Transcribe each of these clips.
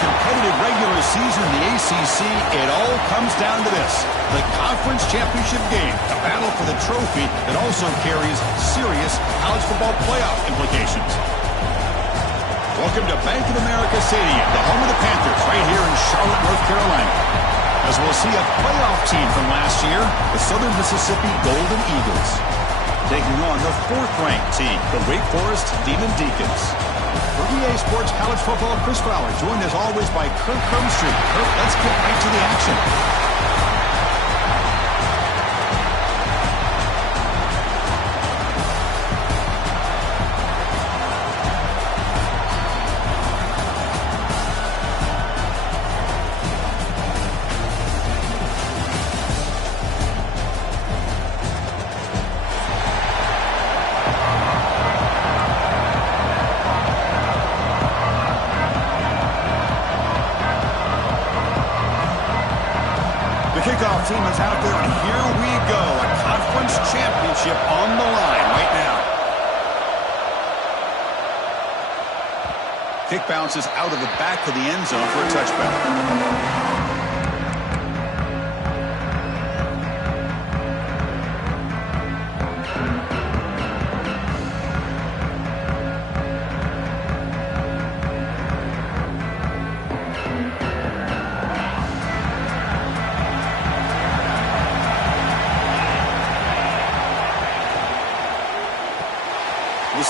competitive regular season in the ACC, it all comes down to this: the conference championship game, a battle for the trophy that also carries serious college football playoff implications. Welcome to Bank of America Stadium, the home of the Panthers, right here in Charlotte, North Carolina. As we'll see a playoff team from last year, the Southern Mississippi Golden Eagles, taking on the 4th-ranked team, the Wake Forest Demon Deacons. For EA Sports College Football, Chris Fowler, joined as always by Kirk Crumstreet. Kirk, let's get right to the action. Kickoff team is out there, and here we go. A conference championship on the line right now. Kick bounces out of the back of the end zone for a touchback.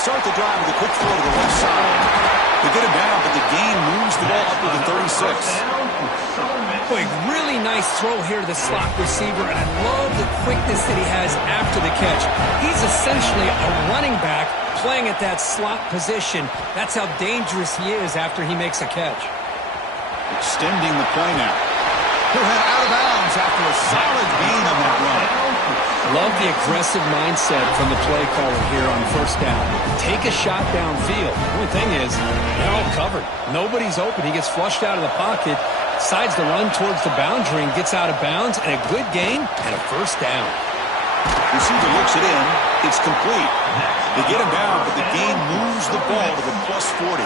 Start the drive with a quick throw to the left side. They get him down, but the gain moves the ball up to the 36. Boy, really nice throw here to the slot receiver, and I love the quickness that he has after the catch. He's essentially a running back playing at that slot position. That's how dangerous he is after he makes a catch. Extending the play now. He'll head out of bounds after a solid gain on that run. Love the aggressive mindset from the play caller here on first down. Take a shot downfield. The only thing is, they're all covered. Nobody's open. He gets flushed out of the pocket, decides to run towards the boundary and gets out of bounds, and a good gain and a first down. Receiver looks it in. It's complete. They get him down, but the gain moves the ball to the plus 40.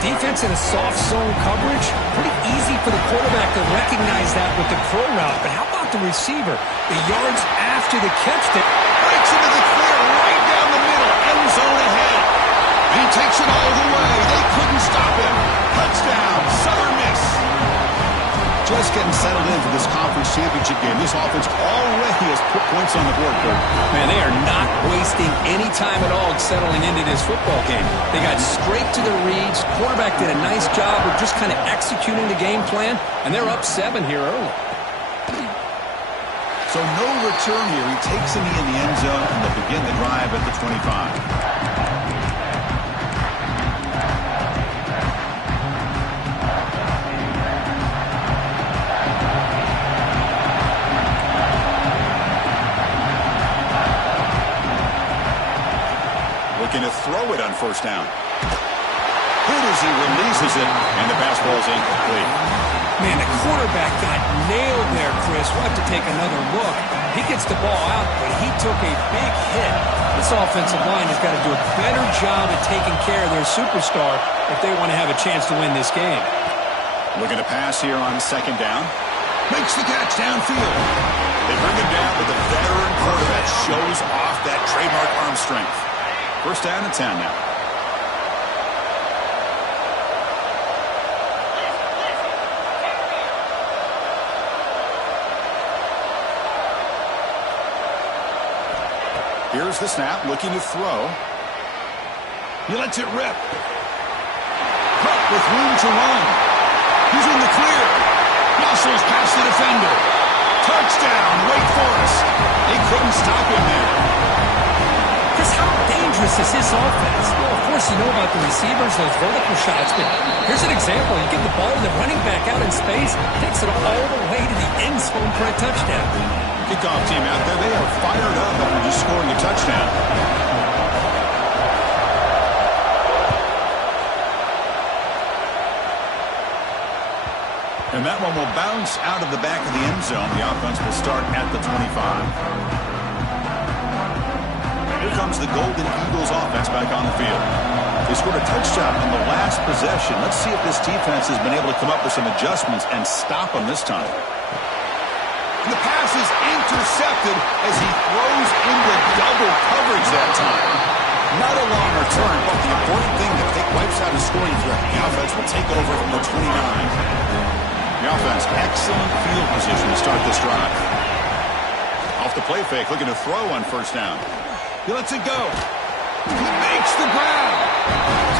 Defense in a soft zone coverage, pretty easy for the quarterback to recognize that with the crow route. But how about the receiver? The yards after the catch that breaks into the clear right down the middle, end zone ahead. He takes it all the way. They couldn't stop him. Touchdown, Southern Miss. Just getting settled in for this conference championship game. This offense already has put points on the board, Kirk. Man, they are not wasting any time at all settling into this football game. They got straight to the reads. Quarterback did a nice job of just kind of executing the game plan, and they're up 7 here early. So no return here. He takes a knee in the end zone, and they'll begin the drive at the 25. Looking to throw it on first down. Good as he releases it, and the pass ball is incomplete. Man, the quarterback got nailed there, Chris. We'll have to take another look. He gets the ball out, but he took a big hit. This offensive line has got to do a better job of taking care of their superstar if they want to have a chance to win this game. Looking to pass here on second down. Makes the catch downfield. They bring him down, but the veteran quarterback shows off that trademark arm strength. First down and 10 now. Here's the snap, looking to throw. He lets it rip. Hunt with room to run. He's in the clear. Muscles past the defender. Touchdown, Wake Forest. They couldn't stop him there. Chris, how dangerous is this offense? Well, of course, you know about the receivers, those vertical shots, but here's an example. You give the ball to the running back out in space, takes it all the way to the end zone for a touchdown. Kickoff team out there, they are fired up after just scoring a touchdown. And that one will bounce out of the back of the end zone. The offense will start at the 25. Here comes the Golden Eagles offense back on the field. They scored a touchdown on the last possession. Let's see if this defense has been able to come up with some adjustments and stop them this time. And the pass is intercepted as he throws into double coverage that time. Not a long return, but the important thing that they wipes out a scoring threat. The offense will take over from the 29. The offense, excellent field position to start this drive. Off the play fake, looking to throw on first down. He lets it go. He makes the grab.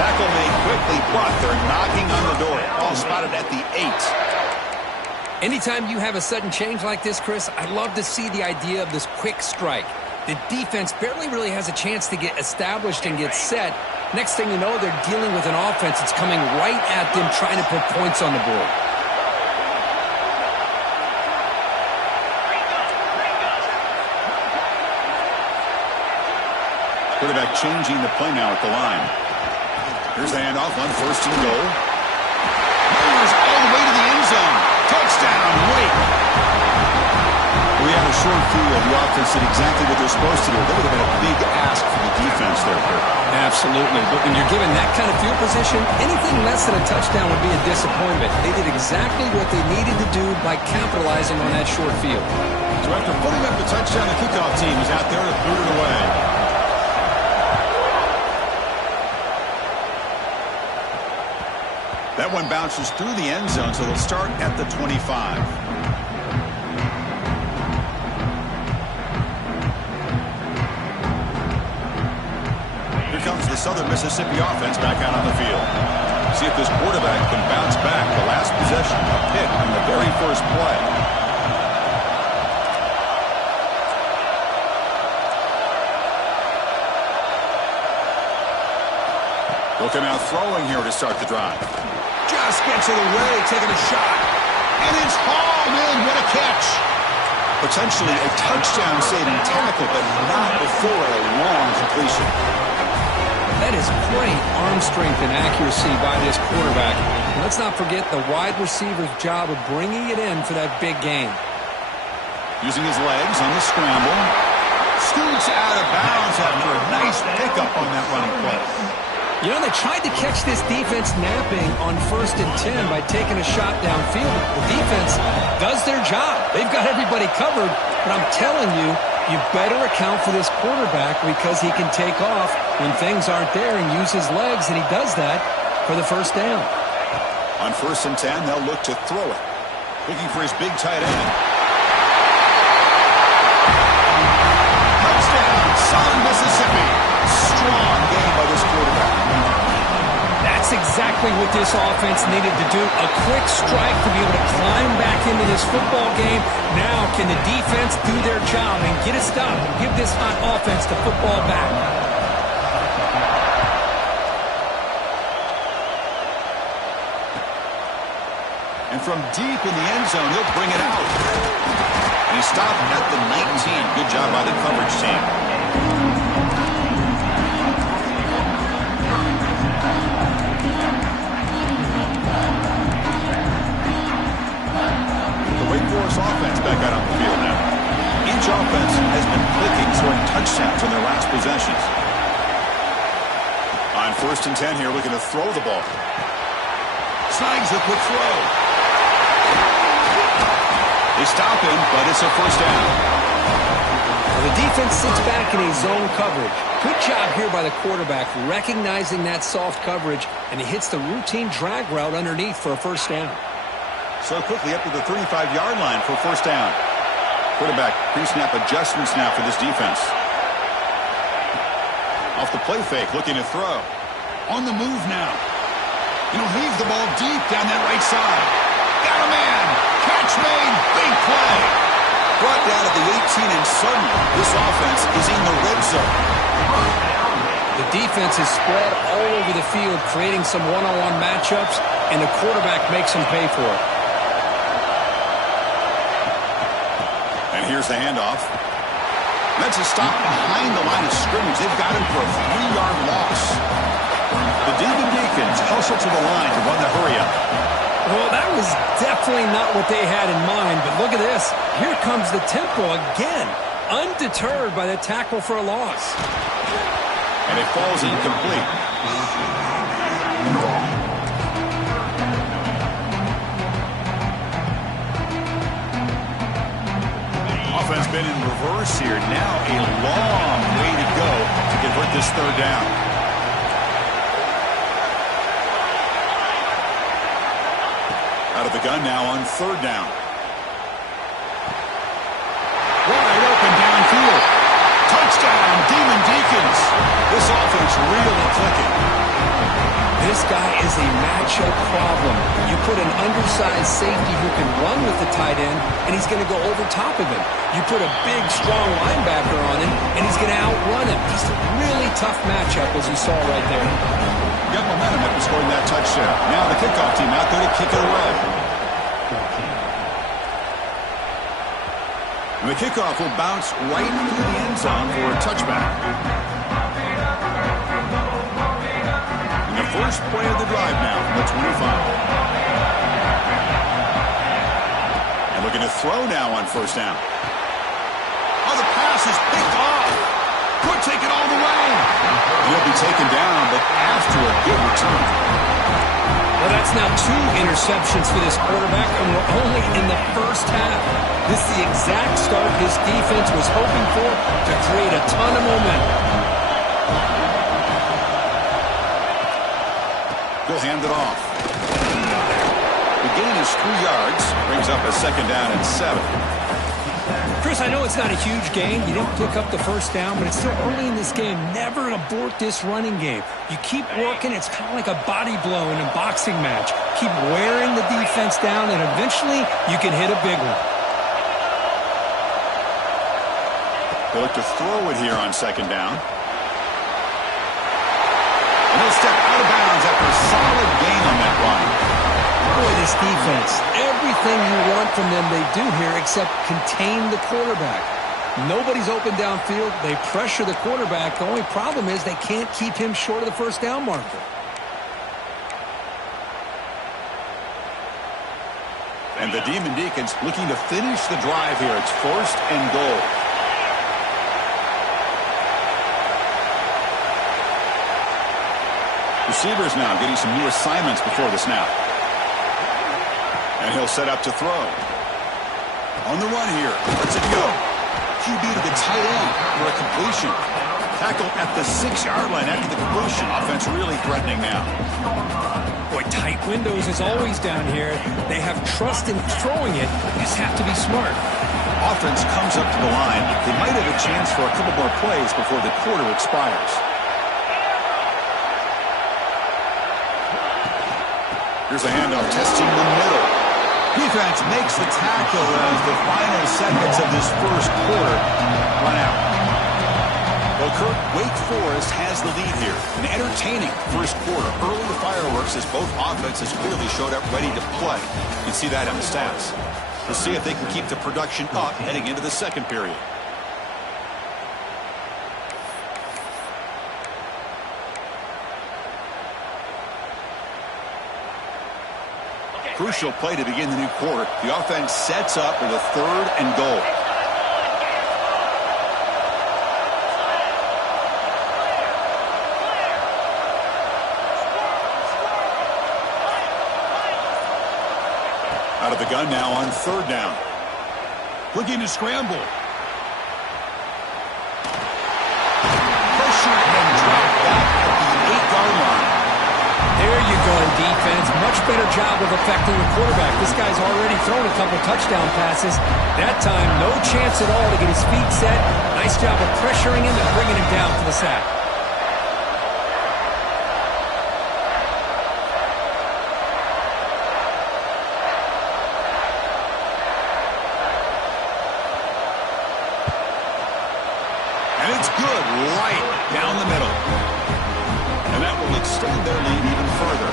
Tackle made quickly, but they're knocking on the door. Ball spotted at the 8. Anytime you have a sudden change like this, Chris, I love to see the idea of this quick strike. The defense barely really has a chance to get established and get set. Next thing you know, they're dealing with an offense that's coming right at them, trying to put points on the board. Quarterback changing the play now at the line. Here's the handoff on first and goal. Moves all the way to the end zone. Touchdown, wait. We have a short field. The offense did exactly what they're supposed to do. That would have been a big ask for the defense there, Kurt. Absolutely. But when you're given that kind of field position, anything less than a touchdown would be a disappointment. They did exactly what they needed to do by capitalizing on that short field. So after putting up the touchdown, the kickoff team is out there to boot it away. That one bounces through the end zone, so they'll start at the 25. Here comes the Southern Mississippi offense back out on the field. See if this quarterback can bounce back. The last possession, a pick on the very first play. Looking out throwing here to start the drive. Just gets it away, taking a shot. And it's hauled in. What a catch. Potentially a touchdown-saving tackle, but not before a long completion. That is great arm strength and accuracy by this quarterback. And let's not forget the wide receiver's job of bringing it in for that big game. Using his legs on the scramble. Scoots out of bounds after a nice pickup on that running play. You know, they tried to catch this defense napping on 1st and 10 by taking a shot downfield. The defense does their job. They've got everybody covered, but I'm telling you, you better account for this quarterback because he can take off when things aren't there and use his legs, and he does that for the first down. On 1st and 10, they'll look to throw it. Looking for his big tight end. Touchdown, Southern Mississippi. Strong game by this quarterback. That's exactly what this offense needed to do. A quick strike to be able to climb back into this football game. Now can the defense do their job and get a stop and give this hot offense the football back? And from deep in the end zone, he'll bring it out. And he stopped at the 19. Good job by the coverage team. Offense back out on the field now. Each offense has been clicking, scoring touchdowns on their last possessions. On 1st and 10 here, looking to throw the ball. Snags the quick throw. They stop him, but it's a first down. Well, the defense sits back in a zone coverage. Good job here by the quarterback, recognizing that soft coverage, and he hits the routine drag route underneath for a first down. So quickly up to the 35-yard line for first down. Quarterback pre-snap adjustments now for this defense. Off the play fake, looking to throw. On the move now. And he'll leave the ball deep down that right side. Got a man. Catch made. Big play. Brought down at the 18, and suddenly this offense is in the red zone. The defense is spread all over the field, creating some one-on-one matchups, and the quarterback makes them pay for it. And here's the handoff. That's a stop behind the line of scrimmage. They've got him for a 3-yard loss. The Demon Deacons hustle to the line to run the hurry up. Well, that was definitely not what they had in mind, but look at this. Here comes the tempo again, undeterred by the tackle for a loss. And it falls incomplete. Offense been in reverse here. Now a long way to go to convert this third down. Out of the gun now on third down. Wide open downfield. Touchdown, Demon Deacons. This offense really clicking. This guy is a matchup problem. You put an undersized safety who can run with the tight end, and he's going to go over top of him. You put a big, strong linebacker on him, and he's going to outrun him. Just a really tough matchup, as you saw right there. Got momentum after scoring that touchdown. Now the kickoff team out there to kick it away. And the kickoff will bounce right through the end zone for a touchback. And the first play of the drive now from the 25. And looking to throw now on first down. Oh, the pass is picked off. Could take it all the way. And he'll be taken down, but after a good return. Well, that's now 2 interceptions for this quarterback, and we're only in the first half. This is the exact start his defense was hoping for to create a ton of momentum. He'll hand it off. The gain is 3 yards. Brings up a second down and 7. Chris, I know it's not a huge gain. You didn't pick up the first down, but it's still early in this game. Never abort this running game. You keep working. It's kind of like a body blow in a boxing match. Keep wearing the defense down, and eventually you can hit a big one. They look to throw it here on second down. And he'll step out of bounds after a solid gain on that run. Boy, this defense, everything you want from them they do here except contain the quarterback. Nobody's open downfield. They pressure the quarterback. The only problem is they can't keep him short of the first down marker. And the Demon Deacons looking to finish the drive here. It's first and goal. Receivers now getting some new assignments before the snap. And he'll set up to throw. On the run here. Let's it go. QB to the tight end for a completion. Tackle at the 6-yard line after the completion. Offense really threatening now. Boy, tight windows is always down here. They have trust in throwing it. You just have to be smart. Offense comes up to the line. They might have a chance for a couple more plays before the quarter expires. Here's a handoff testing the middle. Defense makes the tackle as the final seconds of this first quarter run out. Well, Kirk, Wake Forest has the lead here. An entertaining first quarter. Early fireworks as both offenses clearly showed up ready to play. You can see that in the stats. We'll see if they can keep the production up heading into the second period. Crucial play to begin the new quarter. The offense sets up with a third and goal. Out of the gun now on third down. Looking to scramble. Pressure and drop back at the 8-yard line. There you go, defense. Much better job of affecting the quarterback. This guy's already thrown a couple touchdown passes. That time, no chance at all to get his feet set. Nice job of pressuring him and bringing him down for the sack. And it's good right down the middle. And that will extend their lead even further.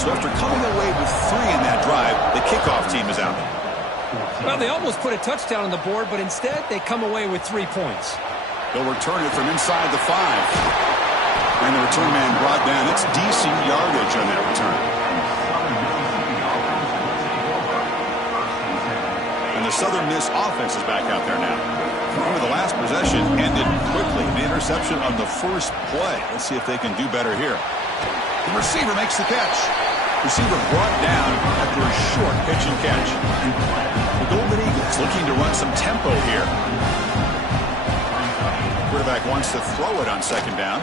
So after coming away with 3 in that drive, the kickoff team is out. Well, they almost put a touchdown on the board, but instead they come away with 3 points. They'll return it from inside the 5. And the return man brought down. It's decent yardage on that return. And the Southern Miss offense is back out there now. Remember, the last possession ended quickly. The interception on the first play. Let's see if they can do better here. The receiver makes the catch. Receiver brought down after a short pitch and catch. The Golden Eagles looking to run some tempo here. Quarterback wants to throw it on second down.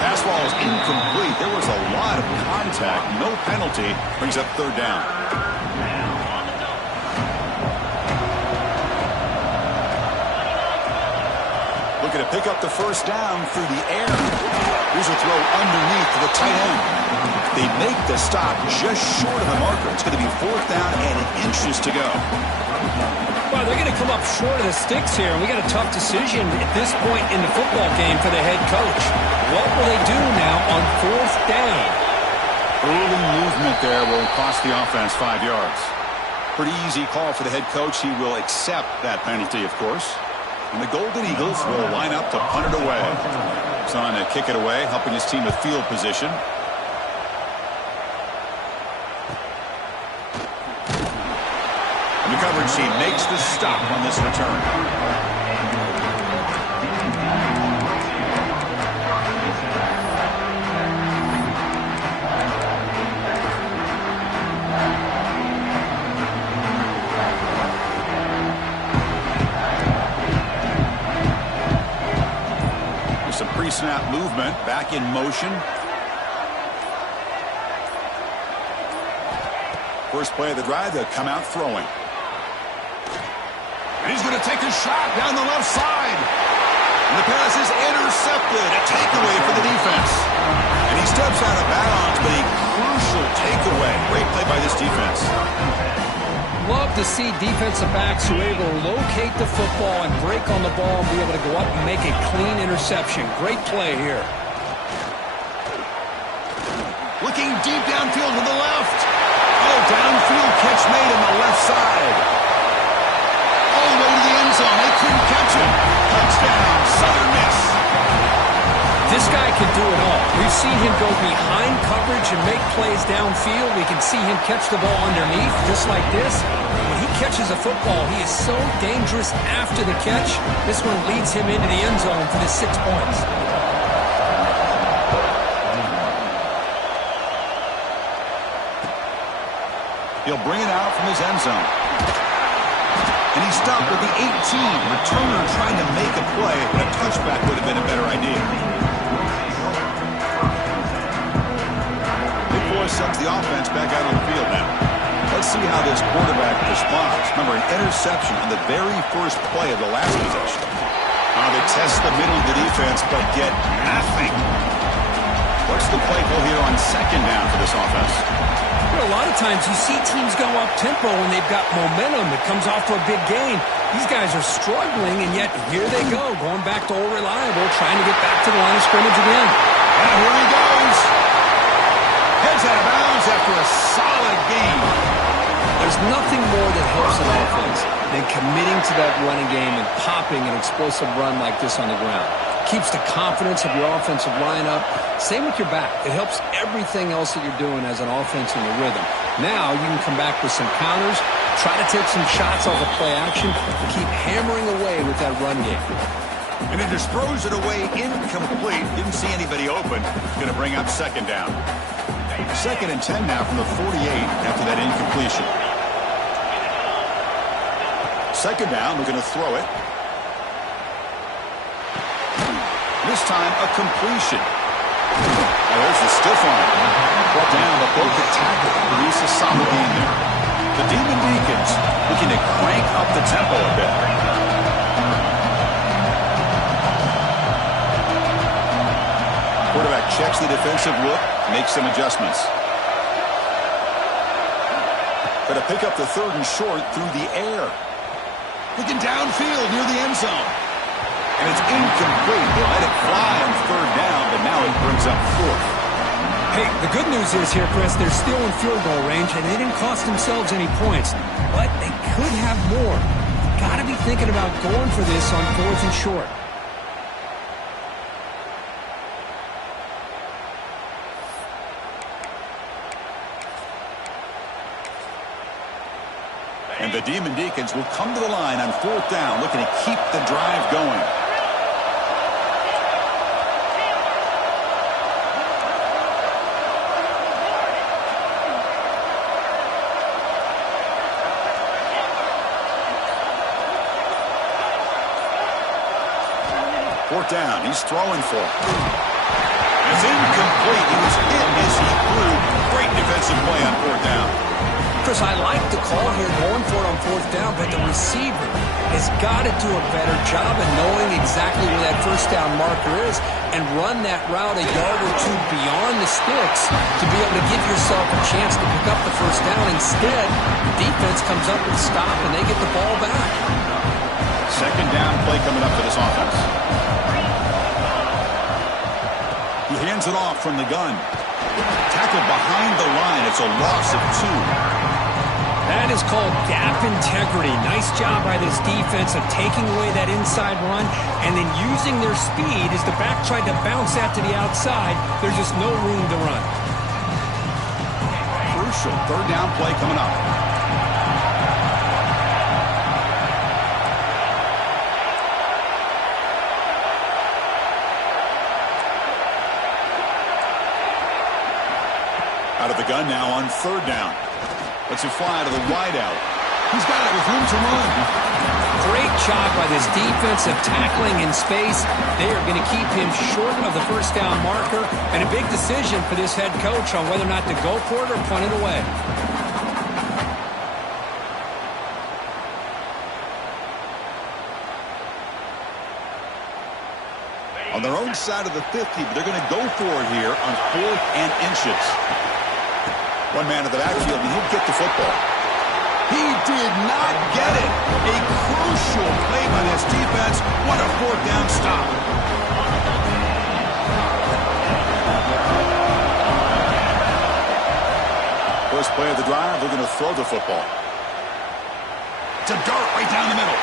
Pass ball is incomplete. There was a lot of contact. No penalty. Brings up third down. Looking to pick up the first down through the air. Here's a throw underneath to the tight end. They make the stop just short of the marker. It's going to be fourth down and inches to go. Well, they're going to come up short of the sticks here, and we got a tough decision at this point in the football game for the head coach. What will they do now on fourth down? Early movement there will cost the offense 5 yards. Pretty easy call for the head coach. He will accept that penalty, of course. And the Golden Eagles will line up to punt it away. He's on to kick it away, helping his team with field position. And the coverage team makes the stop on this return. Some pre-snap movement, back in motion. First play of the drive, they'll come out throwing. And he's going to take a shot down the left side. And the pass is intercepted. A takeaway for the defense. And he steps out of bounds, but a crucial takeaway. Great play by this defense. Love to see defensive backs who are able to locate the football and break on the ball and be able to go up and make a clean interception. Great play here. Looking deep downfield to the left. Oh, downfield catch made on the left side. All the way to the end zone. They couldn't catch him. Touchdown, Southern Miss. This guy can do it all. We've seen him go behind coverage and make plays downfield. We can see him catch the ball underneath, just like this. When he catches a football, he is so dangerous after the catch. This one leads him into the end zone for the 6 points. He'll bring it out from his end zone. And he stopped with the 18. Returner trying to make a play, but a touchback would have been a better idea. Sends the offense back out on the field now. Let's see how this quarterback responds. Remember, an interception on the very first play of the last possession. They test the middle of the defense, but get nothing. What's the play call here on second down for this offense? Well, a lot of times you see teams go up-tempo when they've got momentum that comes off for a big gain. These guys are struggling, and yet here they go, going back to old reliable, trying to get back to the line of scrimmage again. And here he goes. Heads out of bounds after a solid game. There's nothing more that helps an offense than committing to that running game and popping an explosive run like this on the ground. Keeps the confidence of your offensive lineup. Same with your back. It helps everything else that you're doing as an offense in the rhythm. Now you can come back with some counters, try to take some shots off of play action, and keep hammering away with that run game. And he just throws it away incomplete. Didn't see anybody open. Going to bring up second down. Second and 10 now from the 48 after that incompletion. Second down, looking to throw it. This time, a completion. Oh, there's the stiff arm. Brought down, but both the tackle produce a solid gain there. The Demon Deacons looking to crank up the tempo a bit. Quarterback checks the defensive look, makes some adjustments. Got to pick up the third and short through the air. Looking downfield near the end zone. And it's incomplete. They let it fly on third down, but now it brings up fourth. Hey, the good news is here, Chris, they're still in field goal range, and they didn't cost themselves any points. But they could have more. Got to be thinking about going for this on fourth and short. And the Demon Deacons will come to the line on 4th down, looking to keep the drive going. Fourth down, he's throwing for it. It's incomplete. He was hit as he threw. Great defensive play on 4th down. Chris, I like the call here going for it on 4th down, but the receiver has got to do a better job of knowing exactly where that 1st down marker is and run that route a yard or two beyond the sticks to be able to give yourself a chance to pick up the 1st down. Instead, the defense comes up with a stop and they get the ball back. 2nd down play coming up for this offense. He hands it off from the gun. Tackled behind the line. It's a loss of 2. That is called gap integrity. Nice job by this defense of taking away that inside run and then using their speed as the back tried to bounce that to the outside. There's just no room to run. Crucial 3rd down play coming up. Out of the gun now on 3rd down. Let's it fly to the wideout. He's got it with room to run. Great job by this defense of tackling in space. They are going to keep him short of the 1st down marker, and a big decision for this head coach on whether or not to go for it or punt it away. On their own side of the 50, but they're going to go for it here on 4th and inches. One man in the backfield, and he'll get the football. He did not get it. A crucial play by this defense. What a 4th down stop. First play of the drive, they're going to throw the football. It's a dart right down the middle.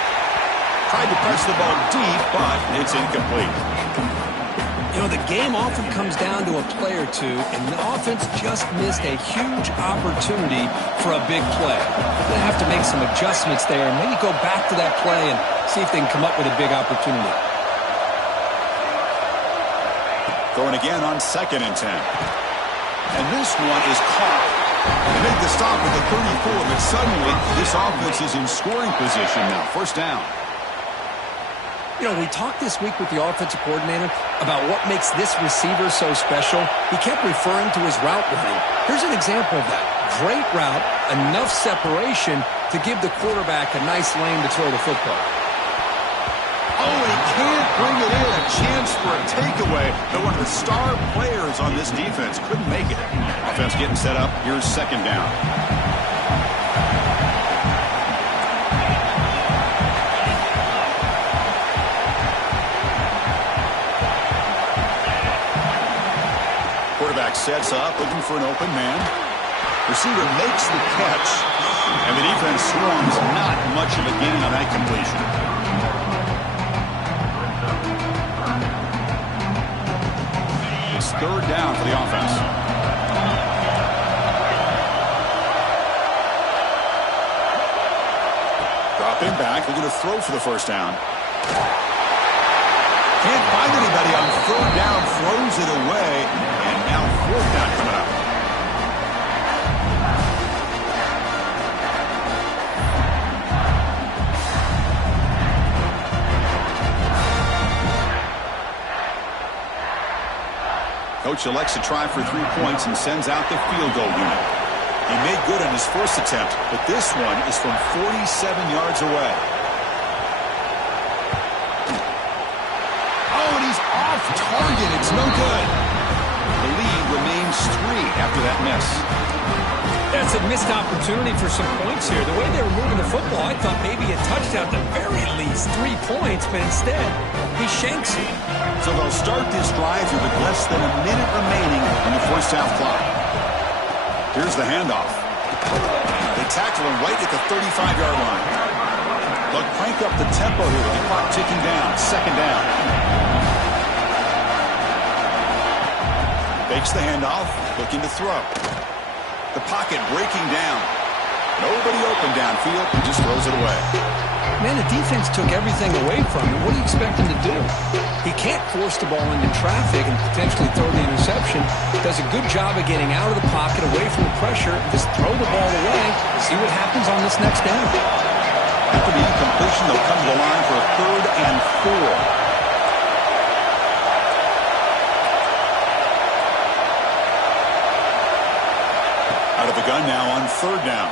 Tried to press the ball deep, but it's incomplete. You know, the game often comes down to a play or two, and the offense just missed a huge opportunity for a big play. They're going to have to make some adjustments there and maybe go back to that play and see if they can come up with a big opportunity. Throwing again on 2nd and 10. And this one is caught. They make the stop at the 34, but suddenly this offense is in scoring position now. 1st down. You know, we talked this week with the offensive coordinator about what makes this receiver so special. He kept referring to his route running. Here's an example of that. Great route, enough separation to give the quarterback a nice lane to throw the football. Oh, he can't bring it in. A chance for a takeaway. But one of the star players on this defense couldn't make it. Offense getting set up. Here's 2nd down. Quarterback sets up, looking for an open man. Receiver makes the catch, and the defense swarms. Not much of a gain on that completion. It's 3rd down for the offense. Dropping back, they're going to throw for the 1st down. Can't find anybody on 3rd down, throws it away, and now 4th down coming up. Coach elects to try for 3 points and sends out the field goal unit. He made good on his first attempt, but this one is from 47 yards away. Off target, it's no good. The lead remains 3 after that miss. That's a missed opportunity for some points here. The way they were moving the football, I thought maybe a touchdown at the very least, 3 points, but instead, he shanks it. So they'll start this drive here with less than a minute remaining in the 1st half clock. Here's the handoff. They tackle him right at the 35-yard line. They'll crank up the tempo here with the clock ticking down. 2nd down. Fakes the handoff, looking to throw. The pocket breaking down. Nobody open downfield. He just throws it away. Man, the defense took everything away from him. What do you expect him to do? He can't force the ball into traffic and potentially throw the interception. Does a good job of getting out of the pocket, away from the pressure, just throw the ball away, see what happens on this next down. After the incompletion, they'll come to the line for a 3rd and 4. Out of the gun now on 3rd down.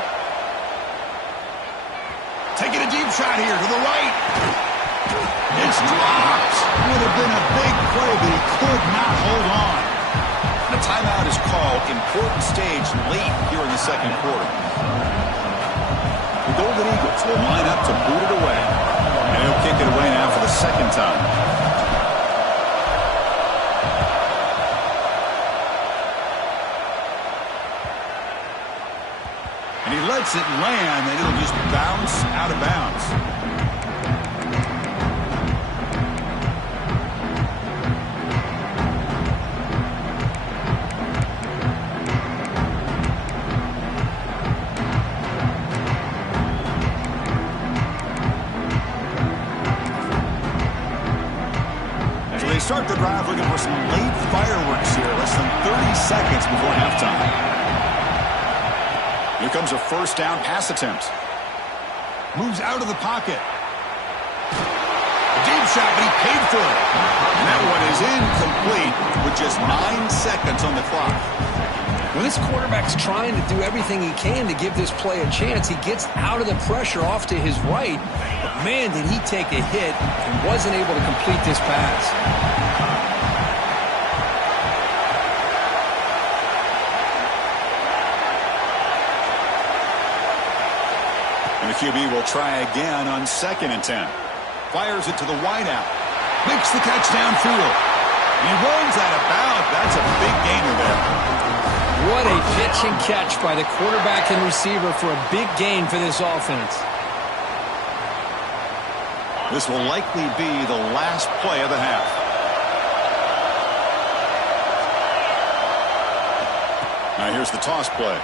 Taking a deep shot here to the right. It's dropped. Would have been a big play, but he could not hold on. The timeout is called. Important stage late here in the 2nd quarter. The Golden Eagles will line up to boot it away. And he'll kick it away now for the 2nd time. And he lets it land, and it'll just bounce out of bounds. So they start the drive looking for some late fireworks here, less than 30 seconds before halftime. Here comes a 1st down pass attempt. Moves out of the pocket. A deep shot, but he paid for it. And that one is incomplete with just 9 seconds on the clock. When this quarterback's trying to do everything he can to give this play a chance, he gets out of the pressure off to his right. But man, did he take a hit and wasn't able to complete this pass. And the QB will try again on 2nd and 10. Fires it to the wideout. Makes the catch downfield. He runs out of bounds. That's a big gainer there. What a pitch and catch by the quarterback and receiver for a big gain for this offense. This will likely be the last play of the half. Now here's the toss play.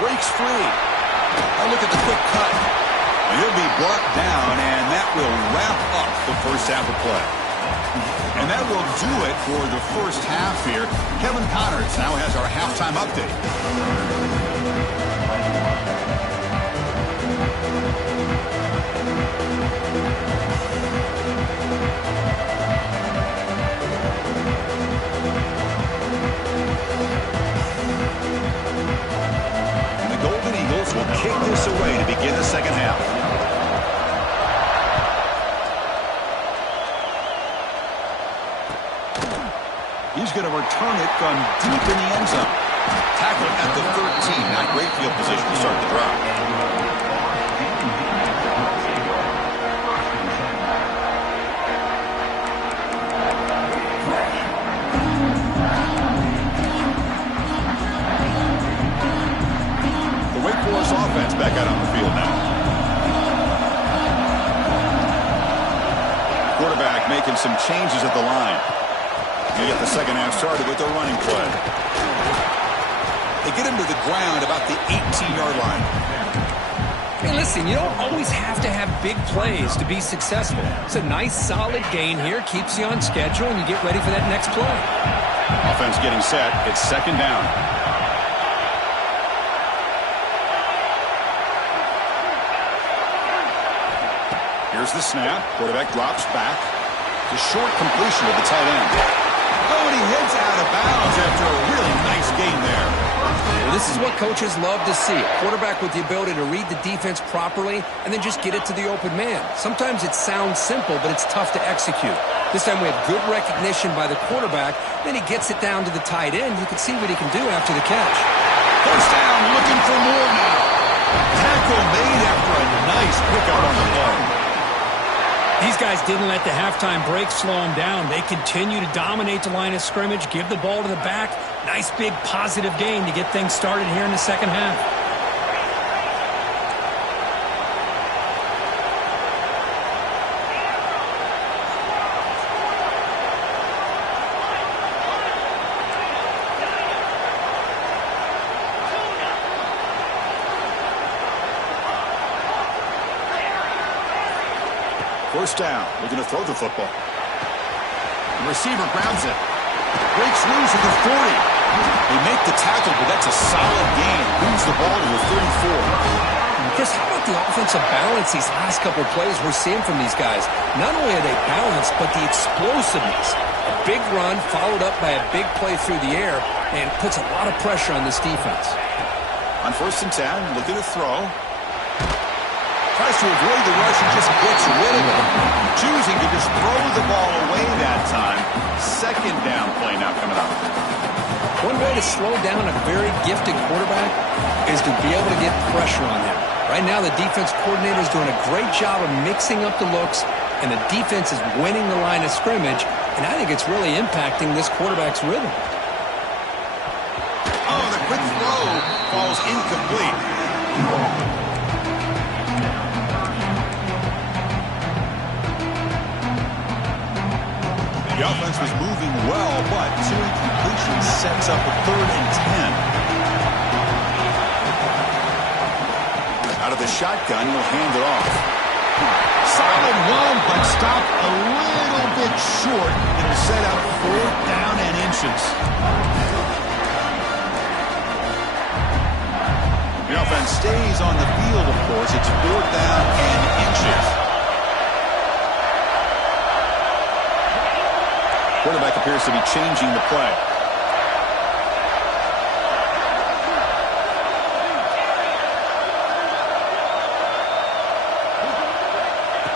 Breaks free. Oh, look at the quick cut. And he'll be brought down, and that will wrap up the 1st half of play. And that will do it for the 1st half here. Kevin Connors now has our halftime update. Will kick this away to begin the 2nd half. He's going to return it from deep in the end zone. Tackling at the 13. Not great field position to start the drive. Offense back out on the field now. Quarterback making some changes at the line. They get the 2nd half started with their running play. They get him to the ground about the 18-yard line. Hey, listen, you don't always have to have big plays to be successful. It's a nice, solid gain here. Keeps you on schedule, and you get ready for that next play. Offense getting set. It's 2nd down. Here's the snap. Quarterback drops back. The short completion of the tight end. Oh, and he heads out of bounds after a really nice gain there. Well, this is what coaches love to see. A quarterback with the ability to read the defense properly and then just get it to the open man. Sometimes it sounds simple, but it's tough to execute. This time we have good recognition by the quarterback. Then he gets it down to the tight end. You can see what he can do after the catch. 1st down, looking for more now. Tackle made after a nice pickup on the play. These guys didn't let the halftime break slow them down. They continue to dominate the line of scrimmage, give the ball to the back. Nice big positive gain to get things started here in the 2nd half. First down. We're going to throw the football. The receiver grabs it. Breaks loose at the 40. They make the tackle, but that's a solid gain. Moves the ball to the 34. Chris, how about the offensive balance these last couple of plays we're seeing from these guys? Not only are they balanced, but the explosiveness. A big run followed up by a big play through the air and puts a lot of pressure on this defense. On 1st and 10, looking to throw. Tries to avoid the rush and just gets rid of it. Choosing to just throw the ball away that time. 2nd down play now coming up. One way to slow down a very gifted quarterback is to be able to get pressure on him. Right now, the defense coordinator is doing a great job of mixing up the looks, and the defense is winning the line of scrimmage, and I think it's really impacting this quarterback's rhythm. Oh, the quick throw falls incomplete. The offense was moving well, but 2 incompletions sets up a 3rd and 10. Out of the shotgun, he'll hand it off. Solid run, but stopped a little bit short. It'll set up 4th down and inches. The offense stays on the field, of course. It's 4th down and inches. Quarterback appears to be changing the play.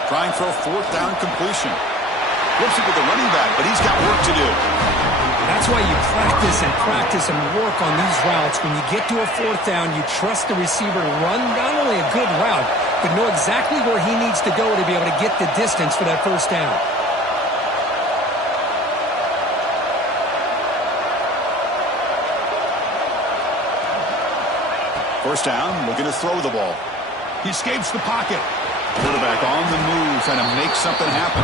Trying for a 4th down completion. Flips it with the running back, but he's got work to do. That's why you practice and work on these routes. When you get to a 4th down, you trust the receiver to run not only a good route, but know exactly where he needs to go to be able to get the distance for that 1st down. First down, looking to throw the ball. He escapes the pocket. Quarterback on the move, trying to make something happen.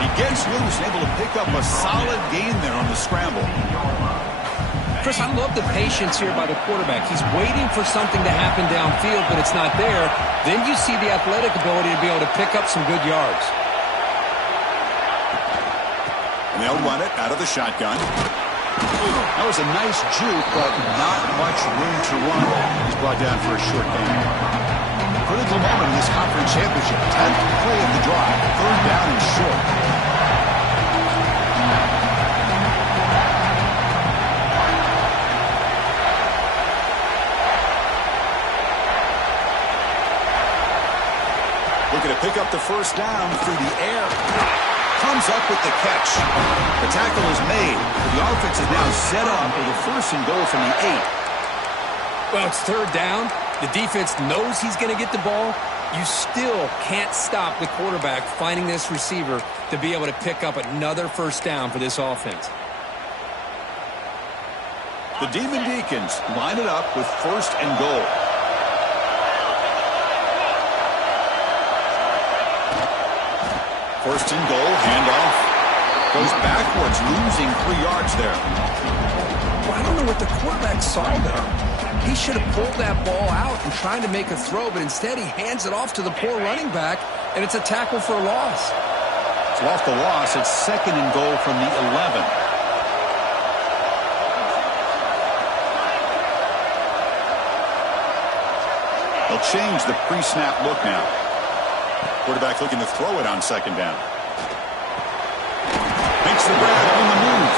He gets loose, able to pick up a solid gain there on the scramble. Chris, I love the patience here by the quarterback. He's waiting for something to happen downfield, but it's not there. Then you see the athletic ability to be able to pick up some good yards. And they'll run it out of the shotgun. That was a nice juke, but not much room to run. He's brought down for a short gain. Critical moment in this conference championship. 10th play of the drive. 3rd down and short. Looking to pick up the 1st down through the air. Comes up with the catch. The tackle is made. The offense is now set up with a 1st and goal from the 8. Well, it's 3rd down. The defense knows he's going to get the ball. You still can't stop the quarterback finding this receiver to be able to pick up another 1st down for this offense. The Demon Deacons line it up with 1st and goal. First and goal, handoff. Goes backwards, losing 3 yards there. Well, I don't know what the quarterback saw there. He should have pulled that ball out and tried to make a throw, but instead he hands it off to the poor running back, and it's a tackle for a loss. So off the loss, it's 2nd and goal from the 11. They'll change the pre-snap look now. Quarterback looking to throw it on 2nd down. Makes the grab on the move.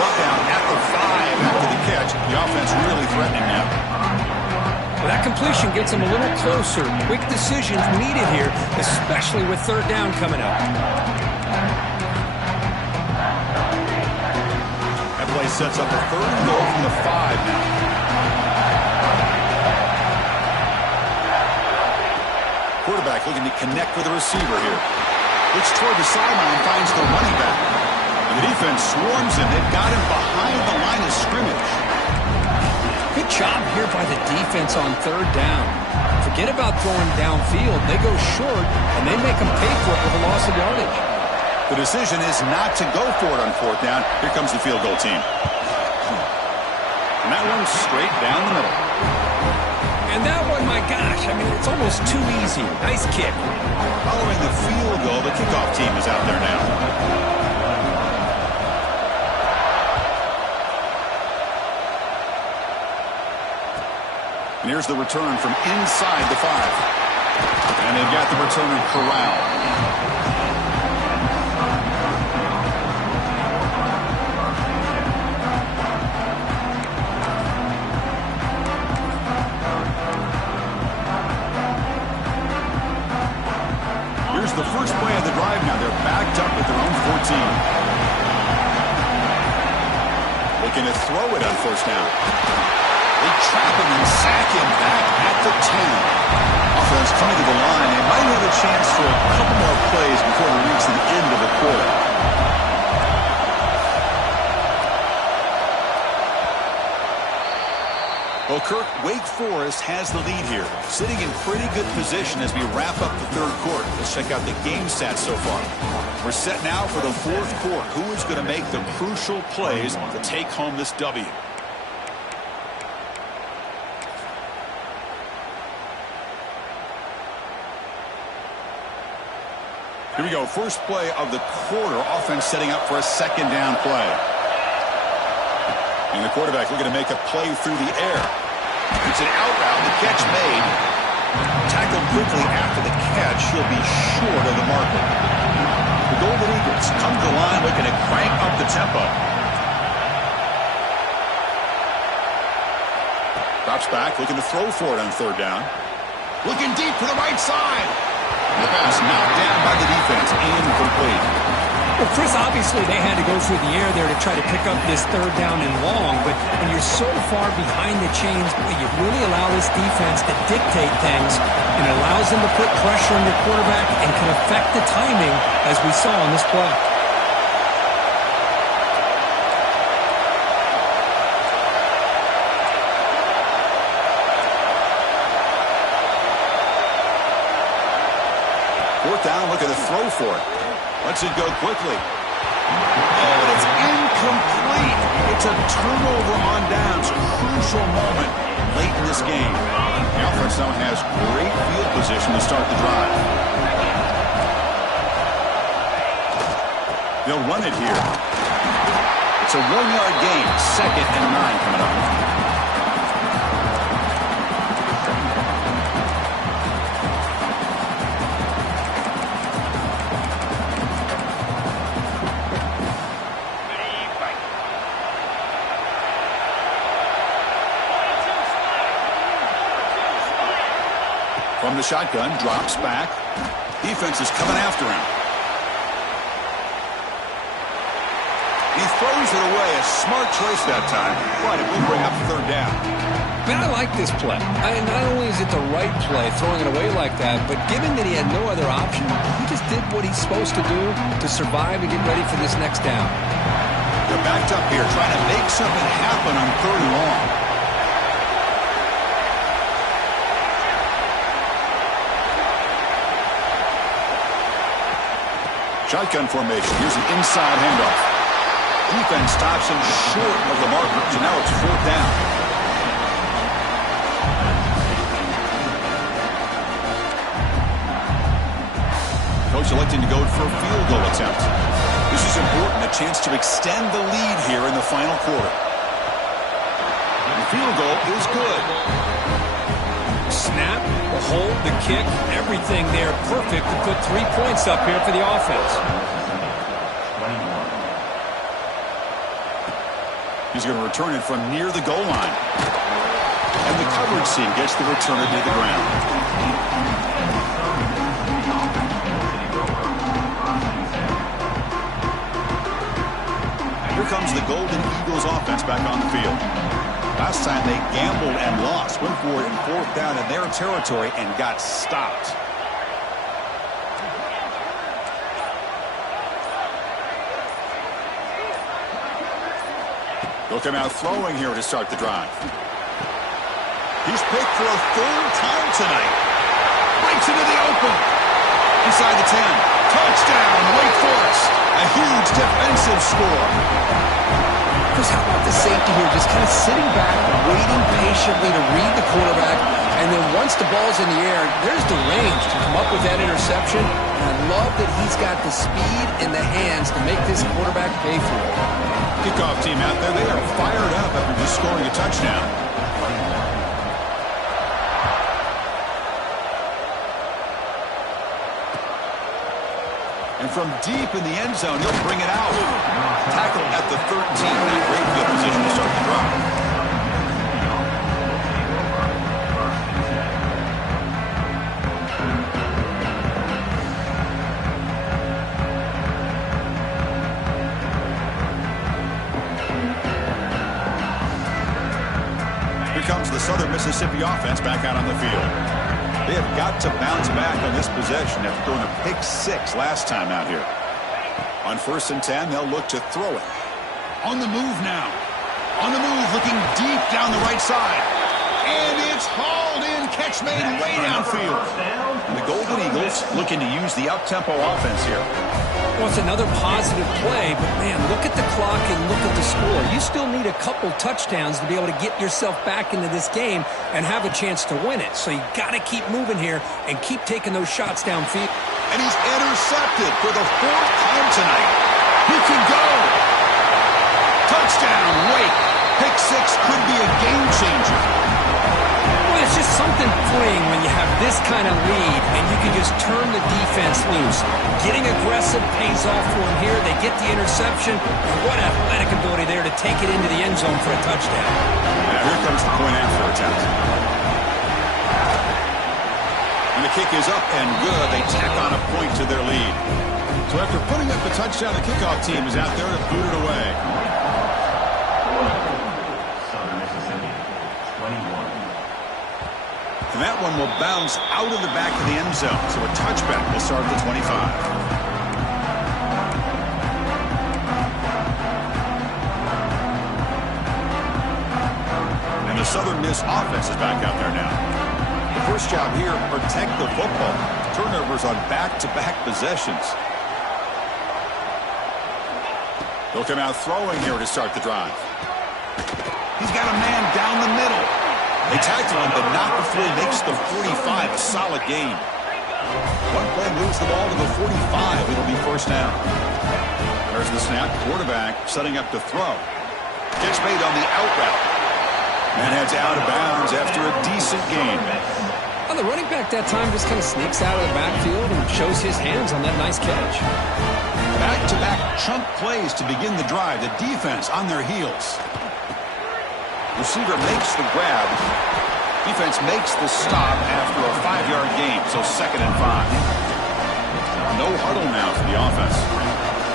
Brought down at the 5 after the catch. The offense really threatening now. Well, that completion gets them a little closer. Quick decisions needed here, especially with 3rd down coming up. That play sets up a 3rd and goal from the 5 now. Quarterback looking to connect with the receiver here. Looks toward the sideline, finds the running back. And the defense swarms him. They've got him behind the line of scrimmage. Good job here by the defense on 3rd down. Forget about throwing downfield. They go short, and they make them pay for it with a loss of yardage. The decision is not to go for it on 4th down. Here comes the field goal team. And that one's straight down the middle. And that one, my gosh, I mean, it's almost too easy. Nice kick. Following the field goal, the kickoff team is out there now. And here's the return from inside the 5. And they've got the returner corralled. Here's the first play of the drive now. They're backed up at their own 14. Looking to throw it on first down. They trap him and sack him back at the 10. Offense coming to the line. They might have a chance for a couple more plays before we reach the end of the quarter. Well, Kirk, Wake Forest has the lead here, sitting in pretty good position as we wrap up the third quarter. Let's check out the game stats so far. We're set now for the fourth quarter. Who is going to make the crucial plays to take home this W? Here we go. First play of the quarter. Offense setting up for a second down play. And the quarterback looking to make a play through the air. It's an out route. The catch made. Tackled quickly after the catch. He'll be short of the marker. The Golden Eagles come to the line looking to crank up the tempo. Drops back, looking to throw for it on third down. Looking deep to the right side. And the pass knocked down by the defense. Incomplete. Well, Chris, obviously they had to go through the air there to try to pick up this third down and long, but when you're so far behind the chains, you really allow this defense to dictate things, and it allows them to put pressure on your quarterback and can affect the timing, as we saw on this play. Fourth down, look at the throw for it. Lets it go quickly. Oh, and it's incomplete. It's a turnover on downs. Crucial moment late in this game. The offense now has great field position to start the drive. They'll run it here. It's a 1-yard gain. 2nd and 9 coming up. From the shotgun, drops back. Defense is coming after him. He throws it away. A smart choice that time, but it will bring up third down. Man, I like this play. Not only is it the right play, throwing it away like that, but given that he had no other option, he just did what he's supposed to do to survive and get ready for this next down. They're backed up here, trying to make something happen on third and long. Shotgun formation. Here's an inside handoff. Defense stops him short of the marker, so now it's fourth down. Coach electing to go for a field goal attempt. This is important, a chance to extend the lead here in the final quarter. The field goal is good. Snap, the hold, the kick, everything there perfect to put 3 points up here for the offense. He's going to return it from near the goal line. And the coverage team gets the returner to the ground. Here comes the Golden Eagles offense back on the field. Last time they gambled and lost. Went for it in fourth down in their territory and got stopped. They'll come out throwing here to start the drive. He's picked for a third time tonight. Breaks into the open. Inside the 10. Touchdown, Wake Forest. A huge defensive score. Chris, how about the safety here? Just kind of sitting back, waiting patiently to read the quarterback And then once the ball's in the air, there's the range to come up with that interception. And I love that he's got the speed and the hands to make this quarterback pay for it. Kickoff team out there, they are fired up after just scoring a touchdown. And from deep in the end zone, he'll bring it out. Tackle at the 13. That great field position to start the drive. Here comes the Southern Mississippi offense back out on the field. They have got to bounce back on this possession after throwing a pick 6 last time out here. On 1st and 10, they'll look to throw it. On the move now. On the move, looking deep down the right side. And it's hauled in. Catch made way downfield. And the Golden Eagles looking to use the up-tempo offense here. Well, it's another positive play, but, man, look at the clock and look at the score. You still need a couple touchdowns to be able to get yourself back into this game and have a chance to win it. So you got to keep moving here and keep taking those shots downfield. And he's intercepted for the 4th time tonight. He can go. Touchdown, Wake. Pick 6 could be a game changer. Well, it's just something freeing when you have this kind of lead and you can just turn the defense loose. Getting aggressive pays off for him here. They get the interception. And what athletic ability there to take it into the end zone for a touchdown. Now here comes the point after attempt. And the kick is up and good. They tack on a point to their lead. So after putting up the touchdown, the kickoff team is out there to boot it away. And that one will bounce out of the back of the end zone. So a touchback will start at the 25. And the Southern Miss offense is back out there now. The first job here, protect the football. Turnovers on back-to-back possessions. They'll come out throwing here to start the drive. He's got a man down the middle. They tackle him, but not before he makes the 45. A solid gain. One play moves the ball to the 45. It'll be first down. There's the snap. Quarterback setting up to throw. Catch made on the out route. And heads out of bounds after a decent gain. Well, the running back that time just kind of sneaks out of the backfield and shows his hands on that nice catch. Back-to-back chunk plays to begin the drive. The defense on their heels. Receiver makes the grab. Defense makes the stop after a 5-yard gain, so 2nd and 5. No huddle now for the offense.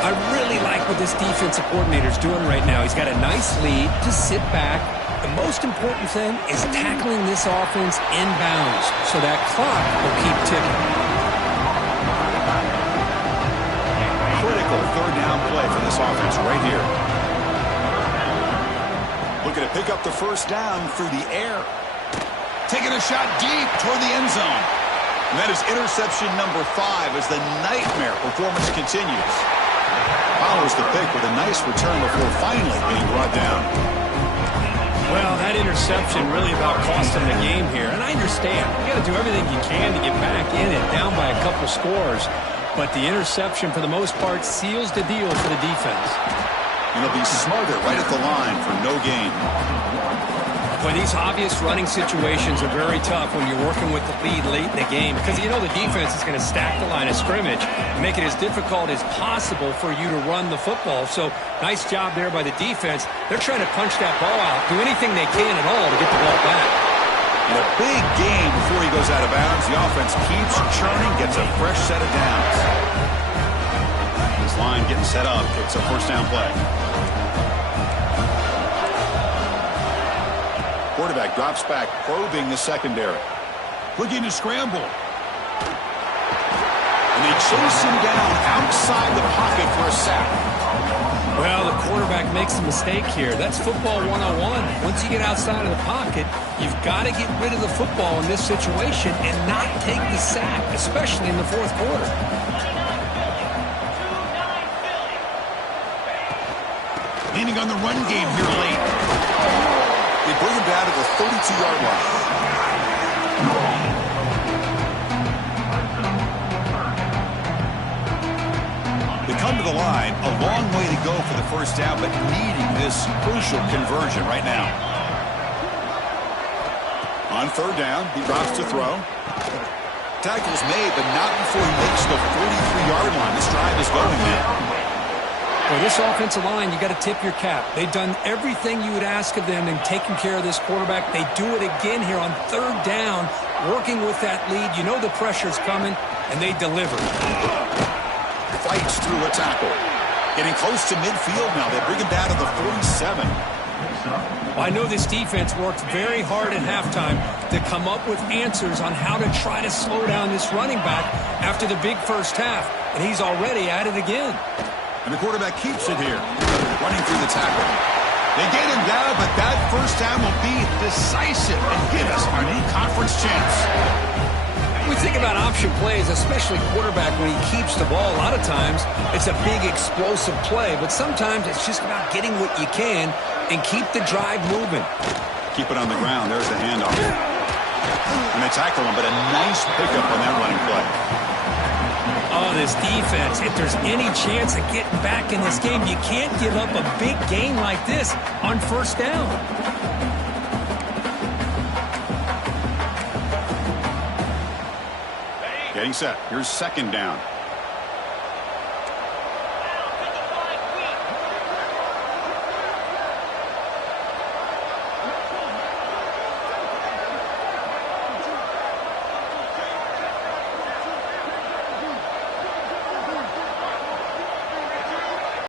I really like what this defensive coordinator is doing right now. He's got a nice lead. Just sit back. The most important thing is tackling this offense inbounds so that clock will keep ticking. Critical 3rd down play for this offense right here. Looking to pick up the first down through the air. Taking a shot deep toward the end zone. And that is interception number 5 as the nightmare performance continues. Follows the pick with a nice return before finally being brought down. Well, that interception really about cost him the game here. And I understand. You got to do everything you can to get back in it, down by a couple scores. But the interception, for the most part, seals the deal for the defense. And he'll be smarter right at the line for no gain. Boy, these obvious running situations are very tough when you're working with the lead late in the game because you know the defense is going to stack the line of scrimmage and make it as difficult as possible for you to run the football. So nice job there by the defense. They're trying to punch that ball out, do anything they can at all to get the ball back. And a big gain before he goes out of bounds. The offense keeps churning, gets a fresh set of downs. This line getting set up. It's a first down play. Quarterback drops back, probing the secondary. Looking to scramble. And they chase him down outside the pocket for a sack. Well, the quarterback makes a mistake here. That's football 101. Once you get outside of the pocket, you've got to get rid of the football in this situation and not take the sack, especially in the 4th quarter. Leaning on the run game here late. They bring him down to the 32-yard line. line. A long way to go for the first down, but needing this crucial conversion right now. On third down, he drops to throw. Tackle's made, but not before he makes the 43-yard line. This drive is going now. Well, this offensive line, you got to tip your cap. They've done everything you would ask of them in taking care of this quarterback. They do it again here on third down, working with that lead. You know the pressure's coming, and they deliver. Fights through a tackle. Getting close to midfield now. They bring him down to the 47. Well, I know this defense worked very hard at halftime to come up with answers on how to try to slow down this running back after the big first half, and he's already at it again. And the quarterback keeps it here, running through the tackle. They get him down, but that first down will be decisive and give us our new conference chance. We think about option plays, especially quarterback when he keeps the ball. A lot of times, it's a big explosive play, but sometimes it's just about getting what you can and keep the drive moving. Keep it on the ground. There's the handoff. And they tackle him, but a nice pickup on that running play. Oh, this defense, if there's any chance of getting back in this game, you can't give up a big gain like this on first down. Getting set. Here's second down.